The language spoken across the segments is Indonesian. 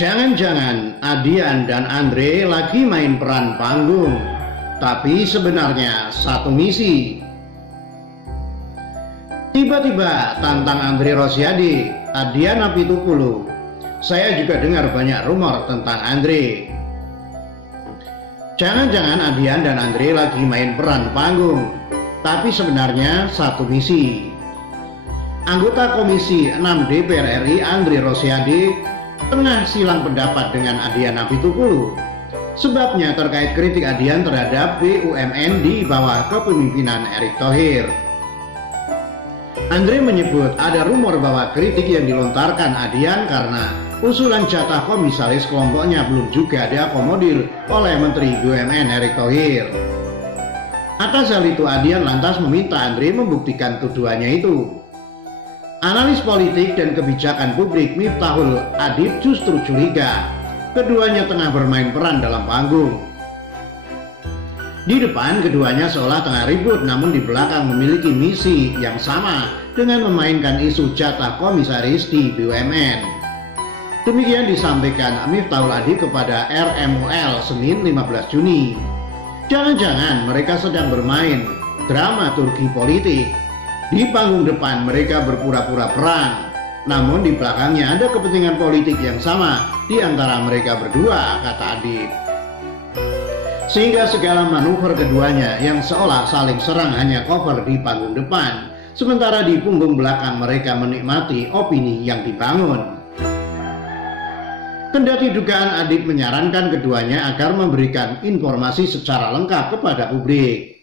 Jangan-jangan Adian dan Andre lagi main peran panggung, tapi sebenarnya satu misi. Tiba-tiba tantang Andre Rosiade, Adian Apitupulu. Saya juga dengar banyak rumor tentang Andre. Jangan-jangan Adian dan Andre lagi main peran panggung, tapi sebenarnya satu misi. Anggota Komisi 6 DPR RI Andre Rosiade tengah silang pendapat dengan Adian Apitupulu. Sebabnya terkait kritik Adian terhadap BUMN di bawah kepemimpinan Erick Thohir. Andre menyebut ada rumor bahwa kritik yang dilontarkan Adian karena usulan jatah komisaris kelompoknya belum juga diakomodir oleh Menteri BUMN Erick Thohir. Atas hal itu Adian lantas meminta Andre membuktikan tuduhannya itu. Analis politik dan kebijakan publik Miftahul Adib justru curiga keduanya tengah bermain peran dalam panggung. Di depan keduanya seolah tengah ribut, namun di belakang memiliki misi yang sama dengan memainkan isu jatah komisaris di BUMN. Demikian disampaikan Miftahul Adib kepada RMOL Senin 15 Juni. Jangan-jangan mereka sedang bermain dramaturgi politik. Di panggung depan mereka berpura-pura perang, namun di belakangnya ada kepentingan politik yang sama di antara mereka berdua, kata Adib. Sehingga segala manuver keduanya yang seolah saling serang hanya cover di panggung depan, sementara di punggung belakang mereka menikmati opini yang dibangun. Kendati dugaan Adib menyarankan keduanya agar memberikan informasi secara lengkap kepada publik.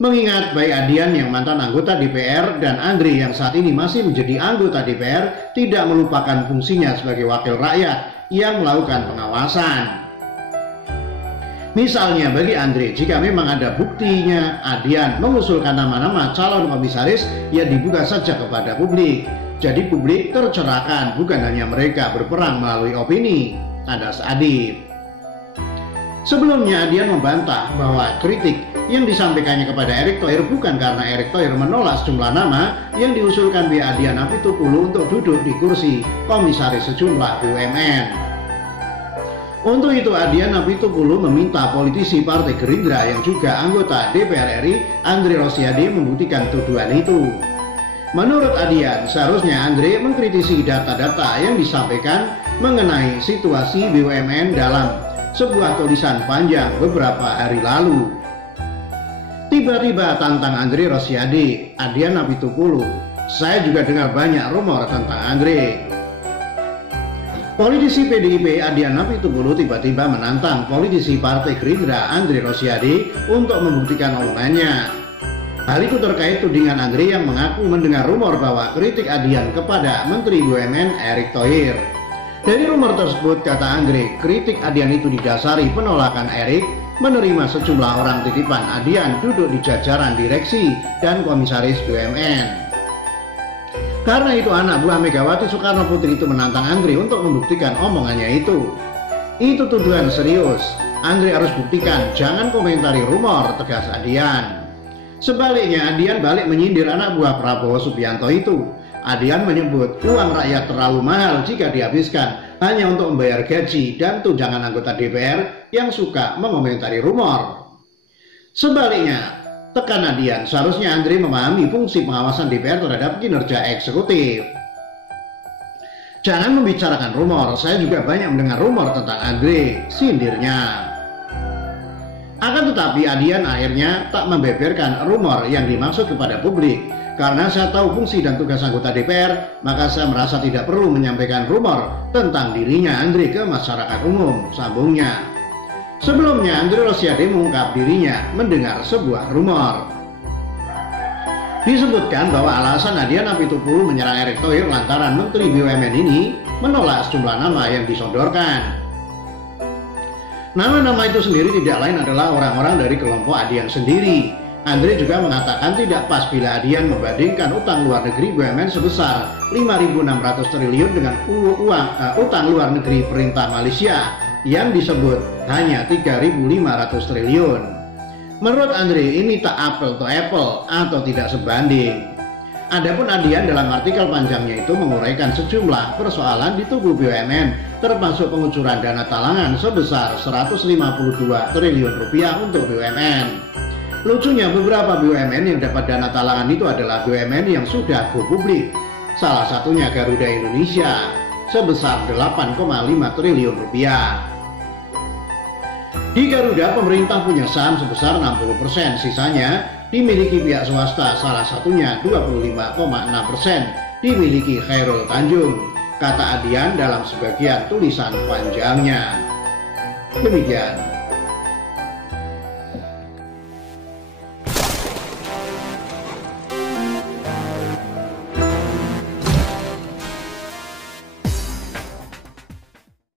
Mengingat baik Adian yang mantan anggota DPR dan Andre yang saat ini masih menjadi anggota DPR tidak melupakan fungsinya sebagai wakil rakyat yang melakukan pengawasan. Misalnya bagi Andre, jika memang ada buktinya Adian mengusulkan nama-nama calon komisaris, ya dibuka saja kepada publik. Jadi publik tercerahkan, bukan hanya mereka berperang melalui opini, ada Adib. Sebelumnya Adian membantah bahwa kritik yang disampaikannya kepada Erick Thohir bukan karena Erick Thohir menolak sejumlah nama yang diusulkan oleh Adian Apitupulu untuk duduk di kursi komisaris sejumlah BUMN. Untuk itu Adian Apitupulu meminta politisi Partai Gerindra yang juga anggota DPR RI Andre Rosiade membuktikan tuduhan itu. Menurut Adian, seharusnya Andre mengkritisi data-data yang disampaikan mengenai situasi BUMN dalam sebuah tulisan panjang beberapa hari lalu. Tiba-tiba tantang Andre Rosiade, Adian Apitupulu. Saya juga dengar banyak rumor tentang Andre. Politisi PDIP Adian Apitupulu tiba-tiba menantang politisi Partai Gerindra Andre Rosiade untuk membuktikan omongannya. Hal itu terkait tudingan Andre yang mengaku mendengar rumor bahwa kritik Adian kepada Menteri BUMN Erick Thohir. Dari rumor tersebut, kata Andre, kritik Adian itu didasari penolakan Erick menerima sejumlah orang titipan Adian duduk di jajaran direksi dan komisaris BUMN. Karena itu anak buah Megawati Soekarno Putri itu menantang Andre untuk membuktikan omongannya itu. Itu tuduhan serius. Andre harus buktikan, jangan komentari rumor, tegas Adian. Sebaliknya Adian balik menyindir anak buah Prabowo Subianto itu. Adian menyebut uang rakyat terlalu mahal jika dihabiskan hanya untuk membayar gaji dan tunjangan anggota DPR yang suka mengomentari rumor. Sebaliknya, tekan Adian, seharusnya Andre memahami fungsi pengawasan DPR terhadap kinerja eksekutif. Jangan membicarakan rumor, saya juga banyak mendengar rumor tentang Andre, sindirnya. Akan tetapi Adian akhirnya tak membeberkan rumor yang dimaksud kepada publik. Karena saya tahu fungsi dan tugas anggota DPR, maka saya merasa tidak perlu menyampaikan rumor tentang dirinya Andre ke masyarakat umum, sambungnya. Sebelumnya Andre Rosiade mengungkap dirinya mendengar sebuah rumor. Disebutkan bahwa alasan Adian Apitupulu menyerang Erick Thohir lantaran Menteri BUMN ini menolak sejumlah nama yang disodorkan. Nama-nama itu sendiri tidak lain adalah orang-orang dari kelompok Adian sendiri. Andre juga mengatakan tidak pas bila Adian membandingkan utang luar negeri BUMN sebesar 5.600 triliun dengan utang luar negeri perintah Malaysia yang disebut hanya 3.500 triliun. Menurut Andre ini tak apple to apple atau tidak sebanding. Adapun Adian dalam artikel panjangnya itu menguraikan sejumlah persoalan di tubuh BUMN, termasuk pengucuran dana talangan sebesar 152 triliun rupiah untuk BUMN. Lucunya beberapa BUMN yang dapat dana talangan itu adalah BUMN yang sudah go publik. Salah satunya Garuda Indonesia sebesar 8,5 triliun rupiah. Di Garuda pemerintah punya saham sebesar 60%, sisanya dimiliki pihak swasta, salah satunya 25,6% dimiliki Khairul Tanjung, kata Adian dalam sebagian tulisan panjangnya. Demikian.